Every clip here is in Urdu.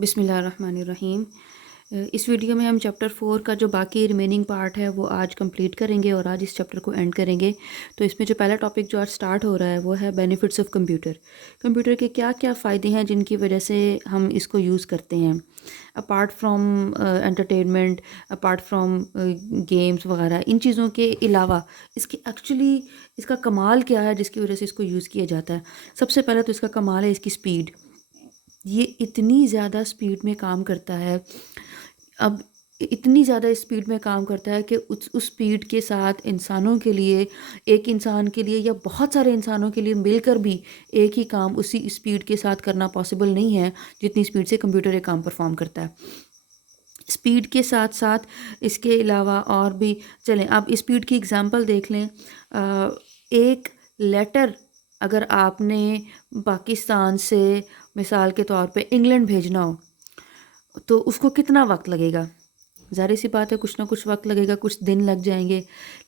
بسم اللہ الرحمن الرحیم۔ اس ویڈیو میں ہم چیپٹر 4 کا جو باقی ریمیننگ پارٹ ہے وہ آج کمپلیٹ کریں گے اور آج اس چیپٹر کو اینڈ کریں گے۔ تو اس میں جو پہلا ٹاپک جو آج سٹارٹ ہو رہا ہے وہ ہے بینیفٹس آف کمپیوٹر۔ کمپیوٹر کے کیا کیا فائدے ہیں جن کی وجہ سے ہم اس کو یوز کرتے ہیں، apart from entertainment, apart from games وغیرہ، ان چیزوں کے علاوہ اس کی ایکچولی اس کا کمال کیا ہے جس کی وجہ سے اس کو یوز کیا جاتا ہے۔ سب سے پہلے تو اس کا کمال ہے اس کی سپیڈ۔ یہ اتنی زیادہ سپیڈ میں کام کرتا ہے، اب اتنی زیادہ اسپیڈ میں کام کرتا ہے کہ اس سپیڈ کے ساتھ انسانوں کے لیے، ایک انسان کے لیے یا بہت سارے انسانوں کے لیے مل کر بھی ایک ہی کام اسی اسپیڈ کے ساتھ کرنا پاسبل نہیں ہے جتنی اسپیڈ سے کمپیوٹر ایک کام پرفارم کرتا ہے۔ اسپیڈ کے ساتھ ساتھ اس کے علاوہ اور بھی، چلیں اب اسپیڈ کی اگزامپل دیکھ لیں۔ ایک لیٹر اگر آپ نے پاکستان سے مثال کے طور پہ انگلینڈ بھیجنا ہو تو اس کو کتنا وقت لگے گا؟ ظاہر سی بات ہے کچھ نہ کچھ وقت لگے گا، کچھ دن لگ جائیں گے،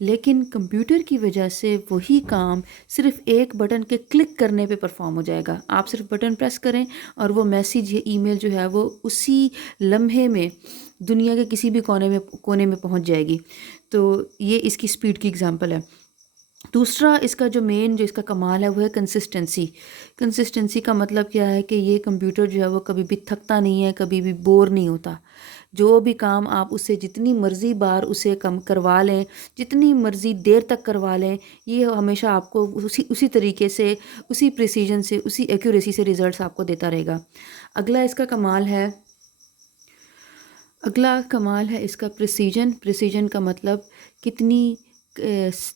لیکن کمپیوٹر کی وجہ سے وہی کام صرف ایک بٹن کے کلک کرنے پہ پرفارم ہو جائے گا۔ آپ صرف بٹن پریس کریں اور وہ میسیج یا ای میل جو ہے وہ اسی لمحے میں دنیا کے کسی بھی کونے میں پہنچ جائے گی۔ تو یہ اس کی سپیڈ کی اگزامپل ہے۔ دوسرا اس کا جو مین جو اس کا کمال ہے وہ ہے کنسسٹنسی۔ کنسسٹنسی کا مطلب کیا ہے کہ یہ کمپیوٹر جو ہے وہ کبھی بھی تھکتا نہیں ہے، کبھی بھی بور نہیں ہوتا۔ جو بھی کام آپ اس سے جتنی مرضی بار اسے کم کروا لیں، جتنی مرضی دیر تک کروا لیں، یہ ہمیشہ آپ کو اسی طریقے سے، اسی پریسیجن سے، اسی ایکوریسی سے ریزلٹس آپ کو دیتا رہے گا۔ اگلا اس کا کمال ہے اس کا پریسیجن۔ پریسیجن کا مطلب کتنی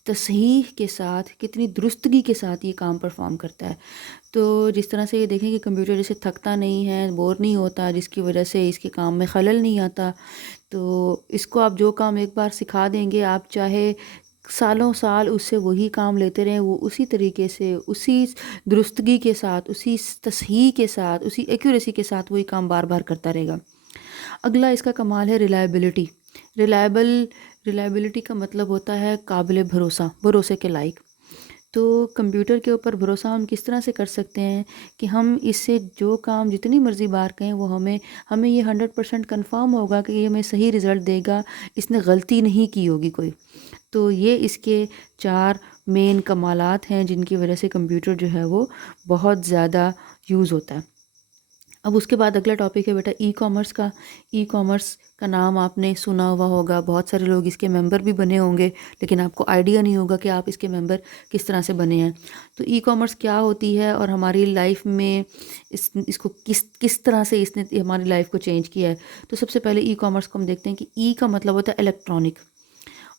تصحیح کے ساتھ، کتنی درستگی کے ساتھ یہ کام پرفارم کرتا ہے۔ تو جس طرح سے یہ دیکھیں کہ کمپیوٹر جیسے تھکتا نہیں ہے، بور نہیں ہوتا، جس کی وجہ سے اس کے کام میں خلل نہیں آتا، تو اس کو آپ جو کام ایک بار سکھا دیں گے، آپ چاہے سالوں سال اس سے وہی کام لیتے رہیں، وہ اسی طریقے سے، اسی درستگی کے ساتھ، اسی تصحیح کے ساتھ، اسی ایکوریسی کے ساتھ وہی کام بار بار کرتا رہے گا۔ اگلا اس کا کمال ہے ریلائبلٹی۔ ریلائبلٹی کا مطلب ہوتا ہے قابل بھروسہ، بھروسے کے لائق۔ تو کمپیوٹر کے اوپر بھروسہ ہم کس طرح سے کر سکتے ہیں کہ ہم اس سے جو کام جتنی مرضی بار کہیں وہ ہمیں یہ 100% کنفرم ہوگا کہ یہ ہمیں صحیح رزلٹ دے گا، اس نے غلطی نہیں کی ہوگی کوئی۔ تو یہ اس کے 4 مین کمالات ہیں جن کی وجہ سے کمپیوٹر جو ہے وہ بہت زیادہ یوز ہوتا ہے۔ اب اس کے بعد اگلا ٹاپک ہے بیٹا ای کامرس کا۔ ای کامرس کا نام آپ نے سنا ہوا ہوگا، بہت سارے لوگ اس کے ممبر بھی بنے ہوں گے، لیکن آپ کو آئیڈیا نہیں ہوگا کہ آپ اس کے ممبر کس طرح سے بنے ہیں۔ تو ای کامرس کیا ہوتی ہے اور ہماری لائف میں اس کو کس طرح سے اس نے ہماری لائف کو چینج کیا ہے۔ تو سب سے پہلے ای کامرس کو ہم دیکھتے ہیں کہ ای کا مطلب ہوتا ہے الیکٹرانک،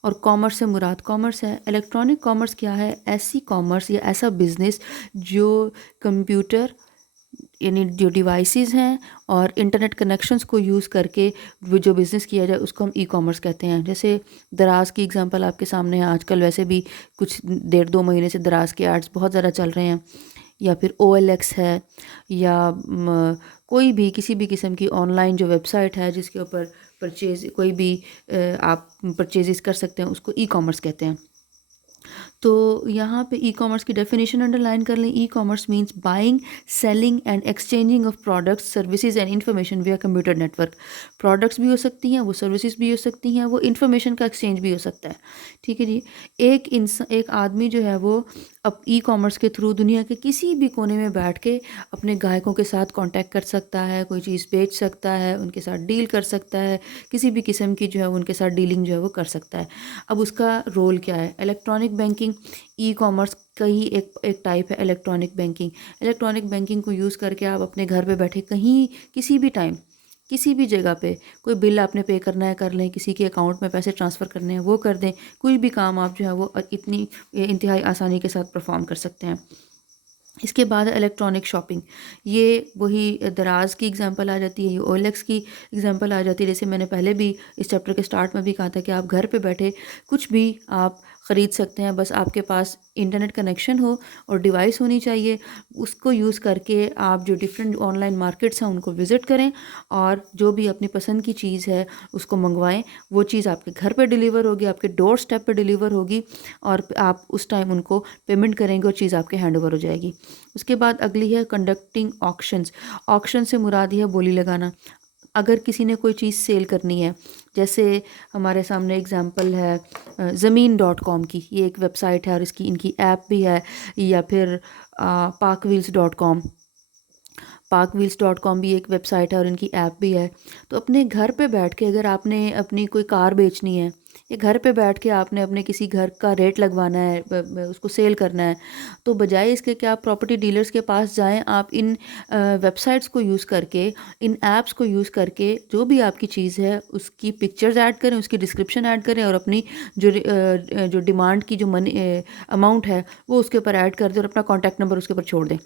اور کامرس سے مراد کامرس ہے۔ الیکٹرانک کامرس کیا ہے؟ ایسی کامرس یا ایسا بزنس جو کمپیوٹر یعنی جو ڈیوائسز ہیں اور انٹرنیٹ کنیکشنز کو یوز کر کے جو بزنس کیا جائے اس کو ہم ای کامرس کہتے ہیں۔ جیسے دراز کی اگزامپل آپ کے سامنے ہے، آج کل ویسے بھی کچھ 1.5-2 مہینے سے دراز کے ایڈز بہت زیادہ چل رہے ہیں، یا پھر OLX ہے، یا کوئی بھی کسی بھی قسم کی آن لائن جو ویب سائٹ ہے جس کے اوپر پرچیز کوئی بھی آپ پرچیزز کر سکتے ہیں، اس کو ای کامرس کہتے ہیں۔ تو یہاں پہ ای کامرس کی ڈیفینیشن انڈر لائن کر لیں۔ E commerce means buying, selling and exchanging of products, services and information via computer network. Products بھی ہو سکتی ہیں، وہ سروسز بھی ہو سکتی ہیں، وہ انفارمیشن کا ایکسچینج بھی ہو سکتا ہے۔ ٹھیک ہے جی۔ ایک آدمی جو ہے وہ اب ای کامرس کے تھرو دنیا کے کسی بھی کونے میں بیٹھ کے اپنے گاہکوں کے ساتھ کانٹیکٹ کر سکتا ہے، کوئی چیز بیچ سکتا ہے، ان کے ساتھ ڈیل کر سکتا ہے، کسی بھی قسم کی جو ہے ان کے ساتھ ڈیلنگ جو ہے وہ کر سکتا ہے۔ اب اس کا رول کیا ہے؟ الیکٹرانک بینکنگ ای کامرس کا ہی ایک ٹائپ ہے الیکٹرانک بینکنگ۔ الیکٹرانک بینکنگ کو یوز کر کے آپ اپنے گھر پہ بیٹھے کہیں کسی بھی ٹائم کسی بھی جگہ پہ کوئی بل آپ نے پے کرنا ہے کر لیں، کسی کے اکاؤنٹ میں پیسے ٹرانسفر کرنے ہیں وہ کر دیں، کوئی بھی کام آپ جو ہے وہ اتنی انتہائی آسانی کے ساتھ پرفارم کر سکتے ہیں۔ اس کے بعد الیکٹرانک شاپنگ، یہ وہی دراز کی اگزامپل آ جاتی ہے، یہ OLX کی اگزامپل آ جاتی ہے۔ جیسے میں نے پہلے بھی اس چیپٹر کے سٹارٹ میں بھی کہا تھا کہ آپ گھر پہ بیٹھے کچھ بھی آپ خرید سکتے ہیں، بس آپ کے پاس انٹرنیٹ کنیکشن ہو اور ڈیوائس ہونی چاہیے. اس کو یوز کر کے آپ جو ڈفرینٹ آن لائن مارکیٹس ہیں ان کو وزٹ کریں اور جو بھی اپنی پسند کی چیز ہے اس کو منگوائیں. وہ چیز آپ کے گھر پہ ڈیلیور ہوگی، آپ کے ڈور اسٹیپ پہ ڈیلیور ہوگی اور آپ اس ٹائم ان کو پیمنٹ کریں گے اور چیز آپ کے ہینڈ اوور ہو جائے گی. اس کے بعد اگلی ہے کنڈکٹنگ آکشنز. آکشن سے مراد یہ ہے بولی لگانا. اگر کسی نے کوئی چیز سیل کرنی ہے، جیسے ہمارے سامنے اگزامپل ہے زمین.com کی، یہ ایک ویب سائٹ ہے اور ان کی ایپ بھی ہے، یا پھر parkwheels.com. parkwheels.com بھی ایک ویب سائٹ ہے اور ان کی ایپ بھی ہے. تو اپنے گھر پہ بیٹھ کے اگر آپ نے اپنی کوئی کار بیچنی ہے، یا گھر پہ بیٹھ کے آپ نے اپنے کسی گھر کا ریٹ لگوانا ہے، اس کو سیل کرنا ہے، تو بجائے اس کے کہ آپ پراپرٹی ڈیلرز کے پاس جائیں، آپ ان ویب سائٹس کو یوز کر کے، ان ایپس کو یوز کر کے جو بھی آپ کی چیز ہے اس کی پکچرز ایڈ کریں، اس کی ڈسکرپشن ایڈ کریں اور اپنی جو ڈیمانڈ کی جو منی اماؤنٹ ہے وہ اس کے اوپر ایڈ کر دیں اور اپنا کانٹیکٹ نمبر اس کے اوپر چھوڑ دیں.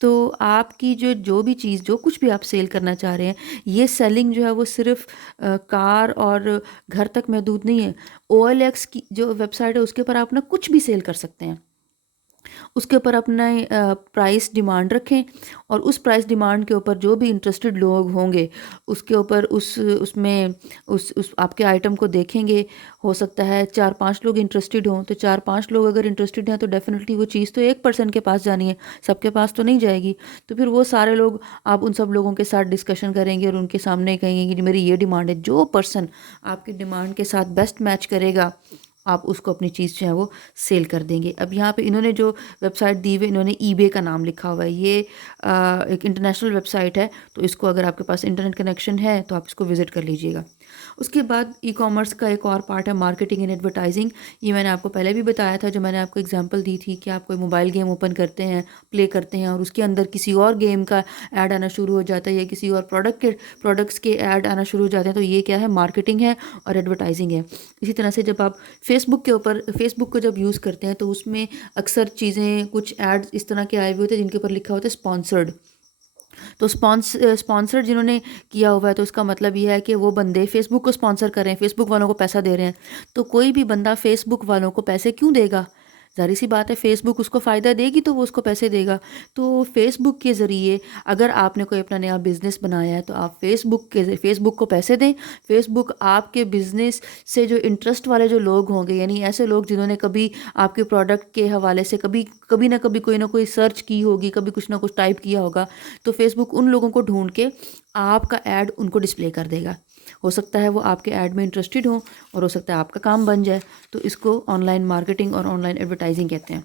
تو آپ کی جو بھی چیز، جو کچھ بھی آپ سیل کرنا چاہ رہے ہیں، یہ سیلنگ جو ہے وہ صرف کار اور گھر تک محدود نہیں ہے. OLX کی جو ویب سائٹ ہے اس کے اوپر آپ نا کچھ بھی سیل کر سکتے ہیں. اس کے اوپر اپنا پرائس ڈیمانڈ رکھیں اور اس پرائس ڈیمانڈ کے اوپر جو بھی انٹرسٹڈ لوگ ہوں گے اس کے اوپر اس میں آپ کے آئٹم کو دیکھیں گے. ہو سکتا ہے 4-5 لوگ انٹرسٹڈ ہوں، تو 4-5 لوگ اگر انٹرسٹڈ ہیں تو ڈیفینیٹلی وہ چیز تو ایک پرسن کے پاس جانی ہے، سب کے پاس تو نہیں جائے گی. تو پھر وہ سارے لوگ، آپ ان سب لوگوں کے ساتھ ڈسکشن کریں گے اور ان کے سامنے کہیں گے کہ میری یہ ڈیمانڈ ہے. جو پرسن آپ کی ڈیمانڈ کے ساتھ بیسٹ میچ کرے گا آپ اس کو اپنی چیز جو ہے وہ سیل کر دیں گے. اب یہاں پہ انہوں نے جو ویب سائٹ دی ہوئی، انہوں نے ای بے کا نام لکھا ہوا ہے. یہ ایک انٹرنیشنل ویب سائٹ ہے، تو اس کو اگر آپ کے پاس انٹرنیٹ کنیکشن ہے تو آپ اس کو وزٹ کر لیجئے گا. اس کے بعد ای کامرس کا ایک اور پارٹ ہے مارکیٹنگ اینڈ ایڈورٹائزنگ. یہ میں نے آپ کو پہلے بھی بتایا تھا، جو میں نے آپ کو ایگزامپل دی تھی کہ آپ کوئی موبائل گیم اوپن کرتے ہیں، پلے کرتے ہیں اور اس کے اندر کسی اور گیم کا ایڈ آنا شروع ہو جاتا ہے یا کسی اور پروڈکٹس کے ایڈ آنا شروع ہو جاتے ہیں، تو یہ کیا ہے؟ مارکیٹنگ ہے اور ایڈورٹائزنگ ہے. اسی طرح سے جب آپ فیس بک کو جب یوز کرتے ہیں تو اس میں اکثر چیزیں، کچھ ایڈ اس طرح کے آئے ہوئے ہوتے ہیں جن کے اوپر لکھا ہوتا ہے اسپانسرڈ. تو اسپانسر جنہوں نے کیا ہوا ہے تو اس کا مطلب یہ ہے کہ وہ بندے فیس بک کو اسپانسر کر رہے ہیں، فیس بک والوں کو پیسہ دے رہے ہیں. تو کوئی بھی بندہ فیس بک والوں کو پیسے کیوں دے گا؟ ظاہر سی بات ہے، فیس بک اس کو فائدہ دے گی تو وہ اس کو پیسے دے گا. تو فیس بک کے ذریعے اگر آپ نے کوئی اپنا نیا بزنس بنایا ہے تو آپ فیس بک کو پیسے دیں. فیس بک آپ کے بزنس سے جو انٹرسٹ والے جو لوگ ہوں گے، یعنی ایسے لوگ جنہوں نے کبھی آپ کے پروڈکٹ کے حوالے سے کبھی نہ کبھی کوئی نہ کوئی سرچ کی ہوگی، کبھی کچھ نہ کچھ ٹائپ کیا ہوگا، تو فیس بک ان لوگوں کو ڈھونڈ کے آپ کا ایڈ ان کو ڈسپلے کر دے گا. ہو سکتا ہے وہ آپ کے ایڈ میں انٹرسٹڈ ہوں اور ہو سکتا ہے آپ کا کام بن جائے. تو اس کو آن لائن مارکیٹنگ اور آن لائن ایڈورٹائزنگ کہتے ہیں.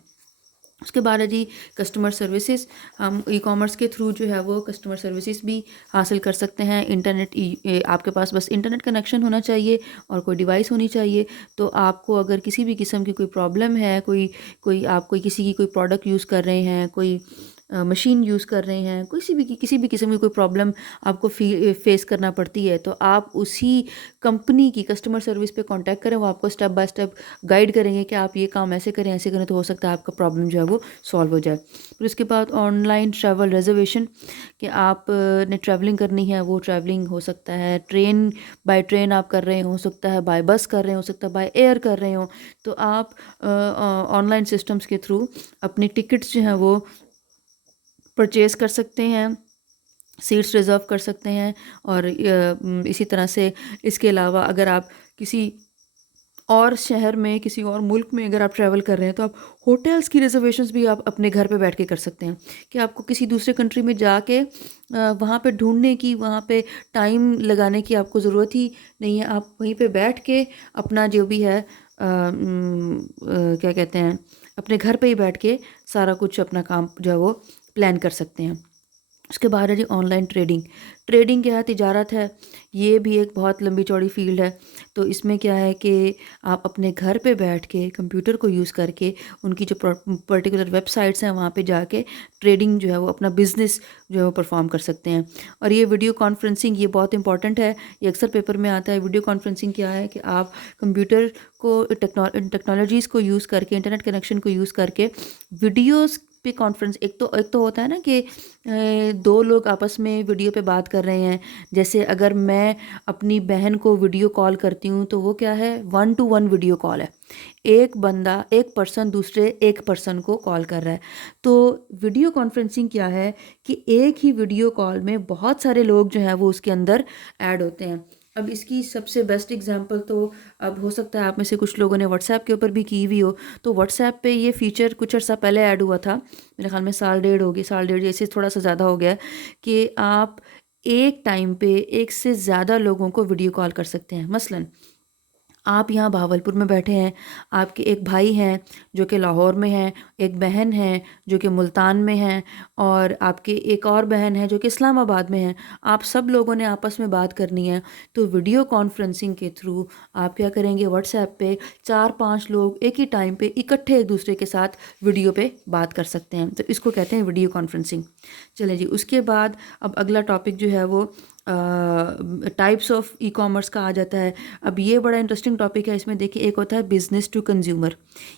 اس کے بعد ہے جی کسٹمر سروسز. ہم ای کامرس کے تھرو جو ہے وہ کسٹمر سروسز بھی حاصل کر سکتے ہیں. انٹرنیٹ آپ کے پاس بس انٹرنیٹ کنیکشن ہونا چاہیے اور کوئی ڈیوائس ہونی چاہیے. تو آپ کو اگر کسی بھی قسم کی کوئی پرابلم ہے، آپ کسی کی کوئی پروڈکٹ یوز کر رہے ہیں، کوئی مشین یوز کر رہے ہیں، کسی بھی قسم کی کوئی پرابلم آپ کو فیس کرنا پڑتی ہے، تو آپ اسی کمپنی کی کسٹمر سروس پہ کانٹیکٹ کریں. وہ آپ کو اسٹیپ بائی اسٹیپ گائیڈ کریں گے کہ آپ یہ کام ایسے کریں، تو ہو سکتا ہے آپ کا پرابلم جو ہے وہ سالو ہو جائے. پھر اس کے بعد آن لائن ٹریول ریزرویشن، کہ آپ نے ٹریولنگ کرنی ہے، وہ ٹریولنگ ہو سکتا ہے بائی ٹرین آپ کر رہے ہوں، ہو سکتا ہے بائی بس کر رہے ہوں، ہو سکتا ہے بائی ایئر کر رہے ہوں. تو آپ آن لائن سسٹمز کے تھرو اپنی ٹکٹس جو ہیں وہ پرچیز کر سکتے ہیں، سیٹس ریزرو کر سکتے ہیں. اور اسی طرح سے اس کے علاوہ اگر آپ کسی اور شہر میں، کسی اور ملک میں اگر آپ ٹریول کر رہے ہیں تو آپ ہوٹلس کی ریزرویشنز بھی آپ اپنے گھر پہ بیٹھ کے کر سکتے ہیں، کہ آپ کو کسی دوسرے کنٹری میں جا کے وہاں پہ ڈھونڈنے کی، وہاں پہ ٹائم لگانے کی آپ کو ضرورت ہی نہیں ہے. آپ وہیں پہ بیٹھ کے اپنا جو بھی ہے کیا کہتے ہیں، اپنے گھر پہ ہی بیٹھ کے سارا کچھ اپنا کام جو ہے وہ پلان کر سکتے ہیں. اس کے بعد ہے جی آن لائن ٹریڈنگ کیا ہے؟ تجارت ہے. یہ بھی ایک بہت لمبی چوڑی فیلڈ ہے. تو اس میں کیا ہے کہ آپ اپنے گھر پہ بیٹھ کے کمپیوٹر کو یوز کر کے ان کی جو پرٹیکولر ویب سائٹس ہیں وہاں پہ جا کے ٹریڈنگ جو ہے وہ اپنا بزنس جو ہے وہ پرفارم کر سکتے ہیں. اور یہ ویڈیو کانفرنسنگ، یہ بہت امپورٹنٹ ہے، یہ اکثر پیپر میں آتا ہے. ویڈیو کانفرنسنگ کیا ہے کہ آپ کمپیوٹر کو ٹیکنالوجیز کو یوز کر کے، انٹرنیٹ کنیکشن کو یوز کر کے پہ کانفرنس، ایک تو ہوتا ہے نا کہ دو لوگ آپس میں ویڈیو پہ بات کر رہے ہیں. جیسے اگر میں اپنی بہن کو ویڈیو کال کرتی ہوں تو وہ کیا ہے، 1-to-1 ویڈیو کال ہے. ایک بندہ، ایک پرسن دوسرے ایک پرسن کو کال کر رہا ہے. تو ویڈیو کانفرنسنگ کیا ہے کہ ایک ہی ویڈیو کال میں بہت سارے لوگ جو ہیں وہ اس کے اندر ایڈ ہوتے ہیں. اب اس کی سب سے بیسٹ اگزامپل تو اب ہو سکتا ہے آپ میں سے کچھ لوگوں نے واٹس ایپ کے اوپر بھی کی ہوئی ہو. تو واٹس ایپ پہ یہ فیچر کچھ عرصہ پہلے ایڈ ہوا تھا، میرے خیال میں سال ڈیڑھ جیسے تھوڑا سا زیادہ ہو گیا، کہ آپ ایک ٹائم پہ ایک سے زیادہ لوگوں کو ویڈیو کال کر سکتے ہیں. مثلاً آپ یہاں بہاولپور میں بیٹھے ہیں، آپ کے ایک بھائی ہیں جو کہ لاہور میں ہیں، ایک بہن ہے جو کہ ملتان میں ہیں، اور آپ کے ایک اور بہن ہے جو کہ اسلام آباد میں ہیں. آپ سب لوگوں نے آپس میں بات کرنی ہے تو ویڈیو کانفرنسنگ کے تھرو آپ کیا کریں گے، واٹس ایپ پہ 4-5 لوگ ایک ہی ٹائم پہ اکٹھے ایک دوسرے کے ساتھ ویڈیو پہ بات کر سکتے ہیں. تو اس کو کہتے ہیں ویڈیو کانفرنسنگ. چلیں جی، اس کے بعد اب اگلا ٹاپک جو ہے وہ ٹائپس آف ای کامرس کا آ جاتا ہے. اب یہ بڑا انٹرسٹنگ ٹاپک ہے. اس میں دیکھیں، ایک ہوتا ہے بزنس ٹو کنزیومر.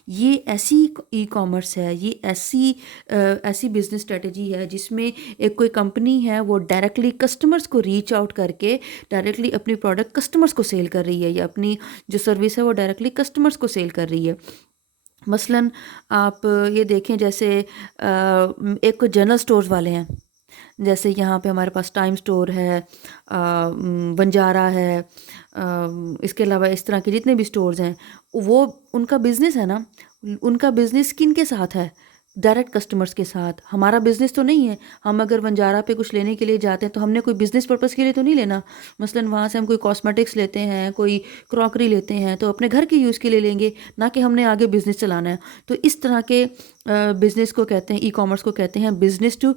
یہ ایسی ای کامرس ہے، یہ ایسی بزنس اسٹریٹجی ہے جس میں ایک کوئی کمپنی ہے وہ ڈائریکٹلی کسٹمرز کو ریچ آؤٹ کر کے ڈائریکٹلی اپنی پروڈکٹ کسٹمرز کو سیل کر رہی ہے، یا اپنی جو سروس ہے وہ ڈائریکٹلی کسٹمرز کو سیل کر رہی ہے. مثلاً آپ یہ دیکھیں، جیسے ایک کوئی جنرل سٹورز والے ہیں، جیسے یہاں پہ ہمارے پاس ٹائم سٹور ہے، بنجارہ ہے، اس کے علاوہ اس طرح کے جتنے بھی سٹورز ہیں، وہ ان کا بزنس ہے نا. ان کا بزنس کن کے ساتھ ہے؟ ڈائریکٹ کسٹمرز کے ساتھ. ہمارا بزنس تو نہیں ہے. ہم اگر بنجارہ پہ کچھ لینے کے لیے جاتے ہیں تو ہم نے کوئی بزنس پرپس کے لیے تو نہیں لینا. مثلاً وہاں سے ہم کوئی کاسمیٹکس لیتے ہیں، کوئی کراکری لیتے ہیں تو اپنے گھر کے یوز کے لیے لیں گے، نہ کہ ہم نے آگے بزنس چلانا ہے. تو اس طرح کے بزنس کو کہتے ہیں، ای کامرس کو کہتے ہیں بزنس ٹو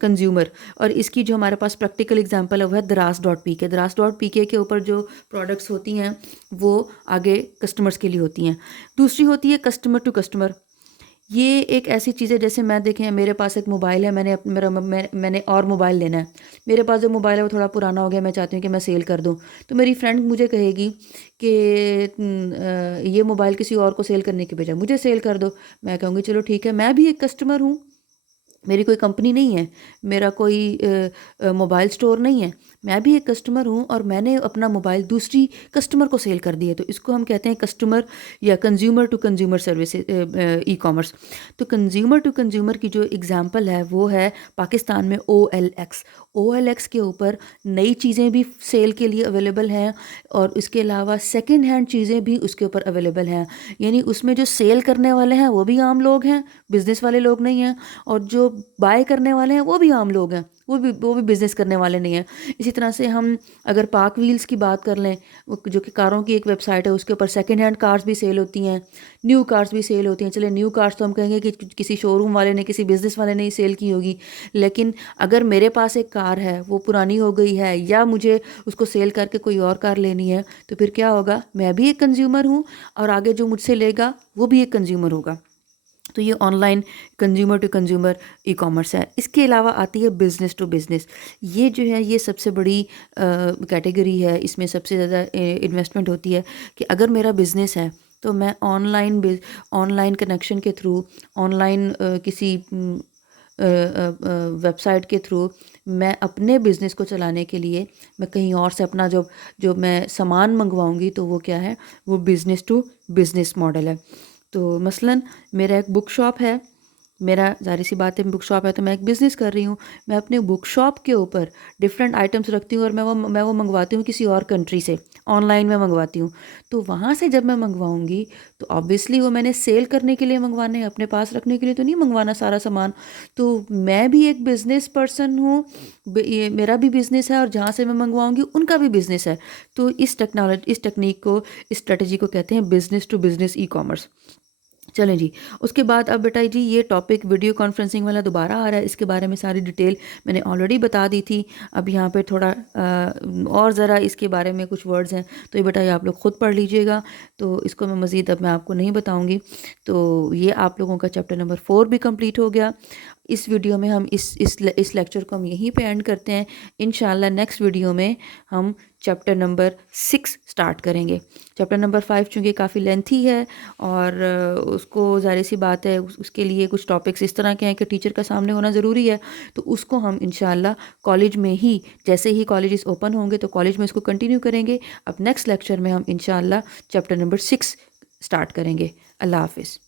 کنزیومر. اور اس کی جو ہمارے پاس پریکٹیکل اگزامپل ہے وہ ہے دراز.pk. دراز.pk کے اوپر جو پروڈکٹس ہوتی ہیں وہ آگے کسٹمرز کے لیے ہوتی ہیں. دوسری ہوتی ہے کسٹمر ٹو کسٹمر. یہ ایک ایسی چیز ہے، جیسے میں دیکھیں میرے پاس ایک موبائل ہے، میں نے اور موبائل لینا ہے. میرے پاس جو موبائل ہے وہ تھوڑا پرانا ہو گیا، میں چاہتی ہوں کہ میں سیل کر دوں. تو میری فرینڈ مجھے کہے گی کہ یہ موبائل کسی اور کو سیل کرنے کے بجائے مجھے سیل کر دو. میں کہوں گی چلو ٹھیک ہے، میں بھی ایک کسٹمر ہوں، میری کوئی کمپنی نہیں ہے، میرا کوئی موبائل سٹور نہیں ہے، میں بھی ایک کسٹمر ہوں اور میں نے اپنا موبائل دوسری کسٹمر کو سیل کر دیا. تو اس کو ہم کہتے ہیں کسٹمر یا consumer to consumer service e commerce. تو کنزیومر ٹو کنزیومر کی جو اگزامپل ہے وہ ہے پاکستان میں OLX. OLX کے اوپر نئی چیزیں بھی سیل کے لیے اویلیبل ہیں، اور اس کے علاوہ سیکنڈ ہینڈ چیزیں بھی اس کے اوپر اویلیبل ہیں. یعنی اس میں جو سیل کرنے والے ہیں وہ بھی عام لوگ ہیں، بزنس والے لوگ نہیں ہیں، اور جو بائی کرنے والے ہیں وہ بھی عام لوگ ہیں، وہ بھی بزنس کرنے والے نہیں ہیں. اسی طرح سے ہم اگر پاک ویلز کی بات کر لیں، جو کہ کاروں کی ایک ویب سائٹ ہے، اس کے اوپر سیکنڈ ہینڈ کارز بھی سیل ہوتی ہیں، نیو کارز بھی سیل ہوتی ہیں. چلے نیو کارز تو ہم کہیں گے کہ کسی شو روم والے نے، کسی بزنس والے نے ہی سیل کی ہوگی. لیکن اگر میرے پاس ایک کار ہے، وہ پرانی ہو گئی ہے، یا مجھے اس کو سیل کر کے کوئی اور کار لینی ہے، تو پھر کیا ہوگا؟ میں بھی ایک کنزیومر ہوں، اور آگے جو مجھ سے لے گا وہ بھی ایک کنزیومر ہوگا. تو یہ online consumer to consumer e commerce ہے. اس کے علاوہ آتی ہے بزنس ٹو بزنس. یہ جو ہے یہ سب سے بڑی کیٹیگری ہے. اس میں سب سے زیادہ انویسٹمنٹ ہوتی ہے کہ اگر میرا بزنس ہے تو میں آن لائن کنیکشن کے تھرو، آن لائن کسی ویب سائٹ کے تھرو میں اپنے بزنس کو چلانے کے لیے میں کہیں اور سے اپنا جو میں سامان منگواؤں گی تو وہ کیا ہے؟ وہ بزنس ٹو بزنس ماڈل ہے. تو مثلاً میرا ایک بک شاپ ہے، میرا ظاہر سی بات ہے بک شاپ ہے تو میں ایک بزنس کر رہی ہوں. میں اپنے بک شاپ کے اوپر ڈفرینٹ آئٹمس رکھتی ہوں، اور میں وہ منگواتی ہوں کسی اور کنٹری سے، آن لائن میں منگواتی ہوں. تو وہاں سے جب میں منگواؤں گی تو آبویسلی وہ میں نے سیل کرنے کے لیے منگوانے ہیں، اپنے پاس رکھنے کے لیے تو نہیں منگوانا سارا سامان. تو میں بھی ایک بزنس پرسن ہوں، یہ میرا بھی بزنس ہے، اور جہاں سے میں منگواؤں گی ان کا بھی بزنس ہے. تو اس ٹیکنیک کو، اس اسٹریٹجی کو کہتے ہیں business to business e commerce. چلیں جی، اس کے بعد اب بیٹا جی یہ ٹاپک ویڈیو کانفرنسنگ والا دوبارہ آ رہا ہے. اس کے بارے میں ساری ڈیٹیل میں نے آلریڈی بتا دی تھی. اب یہاں پہ تھوڑا اور ذرا اس کے بارے میں کچھ ورڈز ہیں تو یہ بیٹا یہ آپ لوگ خود پڑھ لیجئے گا. تو اس کو میں مزید اب میں آپ کو نہیں بتاؤں گی. تو یہ آپ لوگوں کا چیپٹر نمبر 4 بھی کمپلیٹ ہو گیا. اس ویڈیو میں ہم اس لیکچر کو ہم یہیں پہ اینڈ کرتے ہیں. انشاءاللہ نیکسٹ ویڈیو میں ہم چیپٹر نمبر 6 سٹارٹ کریں گے. چیپٹر نمبر 5 چونکہ کافی لینتھی ہے اور اس کو ظاہر سی بات ہے اس کے لیے کچھ ٹاپکس اس طرح کے ہیں کہ ٹیچر کا سامنے ہونا ضروری ہے، تو اس کو ہم انشاءاللہ کالج میں ہی، جیسے ہی کالجز اوپن ہوں گے تو کالج میں اس کو کنٹینیو کریں گے. اب نیکسٹ لیکچر میں ہم انشاءاللہ چیپٹر نمبر 6 سٹارٹ کریں گے. اللہ حافظ.